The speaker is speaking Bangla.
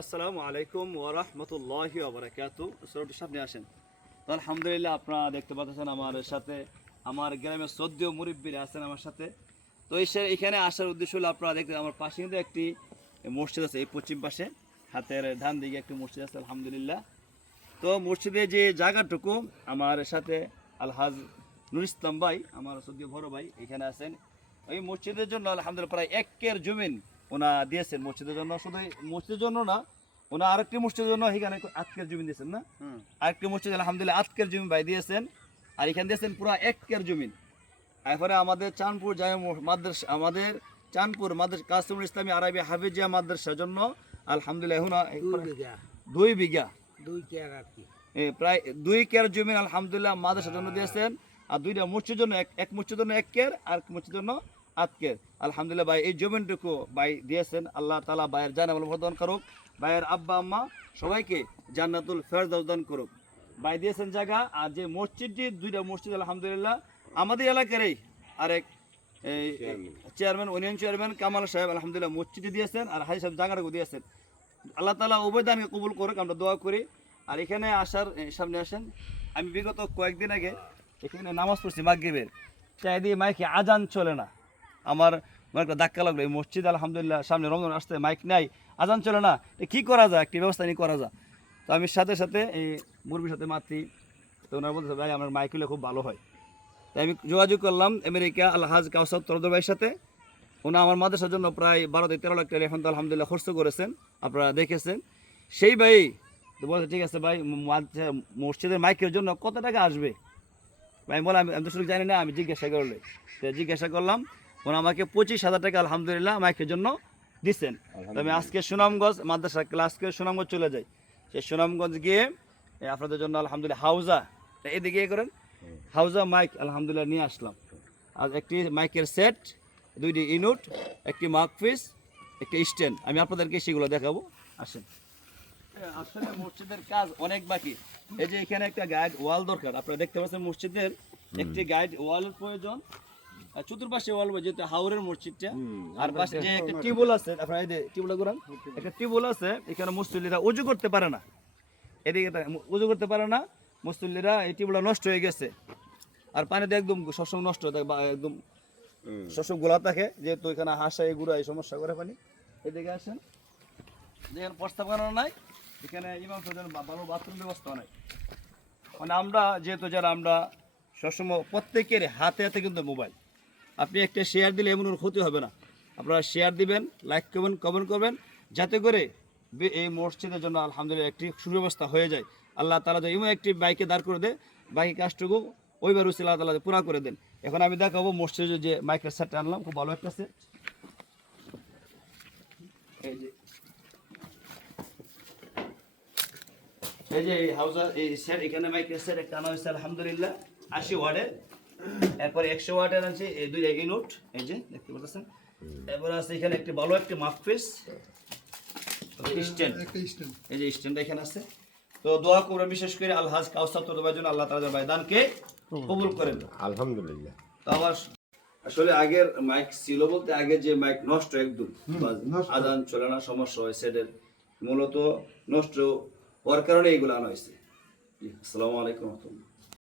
আসসালামু আলাইকুম ওয়া রাহমাতুল্লাহি ওয়া বারাকাতুহু। সরটি সামনে আসেন। তো আলহামদুলিল্লাহ আপনারা দেখতে পাচ্ছেন আমার সাথে আমার গ্রামের শ্রদ্ধেয় মুরব্বিরা আছেন আমার সাথে। তো এখানে আসার উদ্দেশ্য হলো আপনারা দেখতে আমার পাশে কিন্তু একটি মসজিদ আছে, এই পশ্চিম পাশে হাতের ডান দিকে একটি মসজিদ আছে আলহামদুলিল্লাহ। তো মসজিদে যে জায়গাটুকু আমার সাথে আলহাজ নুর ইসলাম ভাই আমার শ্রদ্ধেয় বড় ভাই এখানে আছেন। ওই মসজিদের জন্য আলহামদুলিল্লাহ প্রায় 1 কের জমিন ওনা দিয়েছেন মসজিদের জন্য। শুধু মসজিদের জন্য না, ওনা আরেকটি মসজিদের জন্য এখানে আজকের জমিন দিয়েছেন না, আরেকটি মসজিদ আলহামদুলিল্লাহ আজকের জমিন ভাই দিয়েছেন। আর এখানে দিয়েছেন পুরো 1 কের জমিন। এরপরে আমাদের চাঁদপুর জামে মাদ্রাসা, আমাদের চাঁদপুর মাদ্রাসা কাসিমুল ইসলামী আরবি হাফিজিয়া মাদ্রাসার জন্য আলহামদুলিল্লাহ এখন 2 বিঘা প্রায় 2 কের জমিন আলহামদুলিল্লাহ মাদ্রাসার জন্য দিয়েছেন। আর দুইটা মসজিদের জন্য এক মসজিদের জন্য 1 কের আর মসজিদের জন্য 8 কের আলহামদুলিল্লাহ ভাই এই জমিনটুকু ভাই দিয়েছেন। আল্লাহ তাআলা ভাইয়ের জান্নাতুল প্রদান করুক, ভাইয়ের আব্বা আম্মা সবাইকে জান্নাতুল ফেরদাউস দান করুক। ভাই দিয়েছেন জায়গা। আর যে মসজিদটি, দুইটা মসজিদ আলহামদুলিল্লাহ আমাদের এলাকারই আরেক চেয়ারম্যান, ইউনিয়ন চেয়ারম্যান কামাল সাহেব আলহামদুলিল্লাহ মসজিদে দিয়েছেন আর হাজি সাহেব জায়গাটাকে দিয়েছেন। আল্লাহ তাআলা উভয় দানকে কবুল করুক, আমরা দোয়া করি। আর এখানে আসার সামনে আসেন, আমি বিগত কয়েকদিন আগে এখানে নামাজ পড়ছি মাগরিবের, চাই দিয়ে মাইকে আজান চলে না। আমার একটা ধাক্কা লাগলো, এই মসজিদ আলহামদুলিল্লাহ সামনে রমজান আসতে মাইক নাই, আজান চলে না, কি করা যায়, একটি ব্যবস্থা নিয়ে করা যায়। তো আমি সাথে সাথে এই মুরবির সাথে মাতৃ, তো ওনার বলতে ভাই আমার মাইক হলে খুব ভালো হয়। তাই আমি যোগাযোগ করলাম আমেরিকা আলহাজ কাউসার তরদ ভাইয়ের সাথে। ওনা আমার মাদ্রাসার জন্য প্রায় 12 থেকে 13 লাখ টাকা এখন তো আলহামদুলিল্লাহ খরচ করেছেন, আপনারা দেখেছেন। সেই ভাই বলছে ঠিক আছে ভাই মসজিদের মাইকের জন্য কত টাকা আসবে ভাই? বলে আমি তো শুধু জানি না, আমি জিজ্ঞাসা করলে জিজ্ঞাসা করলাম, ওনা আমাকে 25,000 টাকা আলহামদুলিল্লাহ মাইকের জন্য দিচ্ছেন। আমি আজকে সুনামগঞ্জ মাদ্রাসা ক্লাসকে সুনামগঞ্জ চলে যাই, সেই সুনামগঞ্জ গিয়ে আপনাদের জন্য আলহামদুলিল্লাহ হাউজা এদিকে করেন হাউজা মাইক আলহামদুলিল্লাহ নিয়ে আসলাম। আর একটি মাইকের সেট, 2টি ইউনিট, একটি মার্কপিস, একটি স্ট্যান্ড, আমি আপনাদেরকে সেগুলো দেখাবো। আসেন। আসলে মসজিদের কাজ অনেক বাকি। এই যে এখানে একটা গাইড ওয়াল দরকার, আপনারা দেখতে পাচ্ছেন মসজিদের একটি গাইড ওয়ালের প্রয়োজন। চতুর্পাশে ওয়াল, যেহেতু হাওরের মসজিদটা। আর পাশে যে একটা টিউবওয়েল আছে, আপনারা এই যে টিউবওয়েল করেন, একটা টিউবওয়েল আছে, এখানে মুসল্লিরা ওযু করতে পারে না, এদিকে ওযু করতে পারে না মুসল্লিরা, এই টিউবওয়েলটা নষ্ট হয়ে গেছে। আর পানিতে একদম সবসময় নষ্ট হয়ে থাকে বা একদম সবসময় গোলা থাকে, যেহেতু এখানে হাসা এগুলো এই সমস্যা করে পানি। এদিকে আসেন, যেখানে প্রস্তাব বানানো নাই, এখানে ইমাম সাহেবের ভালো বাথরুম ব্যবস্থা নাই। মানে আমরা যেহেতু যারা আমরা সবসময় প্রত্যেকের হাতে হাতে কিন্তু মোবাইল, আপনি একটা শেয়ার দিলে এমন কোনো ক্ষতি হবে না। আপনারা শেয়ার দিবেন, লাইক করবেন, কমেন্ট করবেন, যাতে করে এই মসজিদের জন্য আলহামদুলিল্লাহ একটি সুব্যবস্থা হয়ে যায়। আল্লাহ তাআলা যদি এমন একটি বাইকে দাঁড় করে দেয়, বাকি কাজটুকু ওইবার উসিলা আল্লাহ তাআলা পুরা করে দেন। এখন আমি দেখাবো মসজিদে যে মাইকের সেটটা আনলাম, খুব ভালো একটা সেট। এই যে হাউজার এই সেট, এখানে মাইকের সেট একটা আনা হয়েছে আলহামদুলিল্লাহ 80 ওয়াটের। এরপরে 100 ওয়াটের আছে এই 2 ইউনিট, এই যে দেখতে পাচ্ছেন। এরপর আছে এখানে একটি ভালো একটা মার্কপিস স্ট্যান্ড, এই যে স্ট্যান্ড এখানে আছে। তো দোয়া করবেন বিশেষ করে আলহাজ কাউসার তরদ ভাইয়ের জন্য, আল্লাহ তাআলা ভাই দানকে কবুল করেন আলহামদুলিল্লাহ। তো আমার আসলে আগের মাইক ছিল বলতে আগে যে মাইক নষ্ট একদম, আজান চলে না, সমস্যা হয় সেটের, মূলত নষ্ট হওয়ার কারণে এইগুলো আনা হয়েছে। আসসালামু আলাইকুম।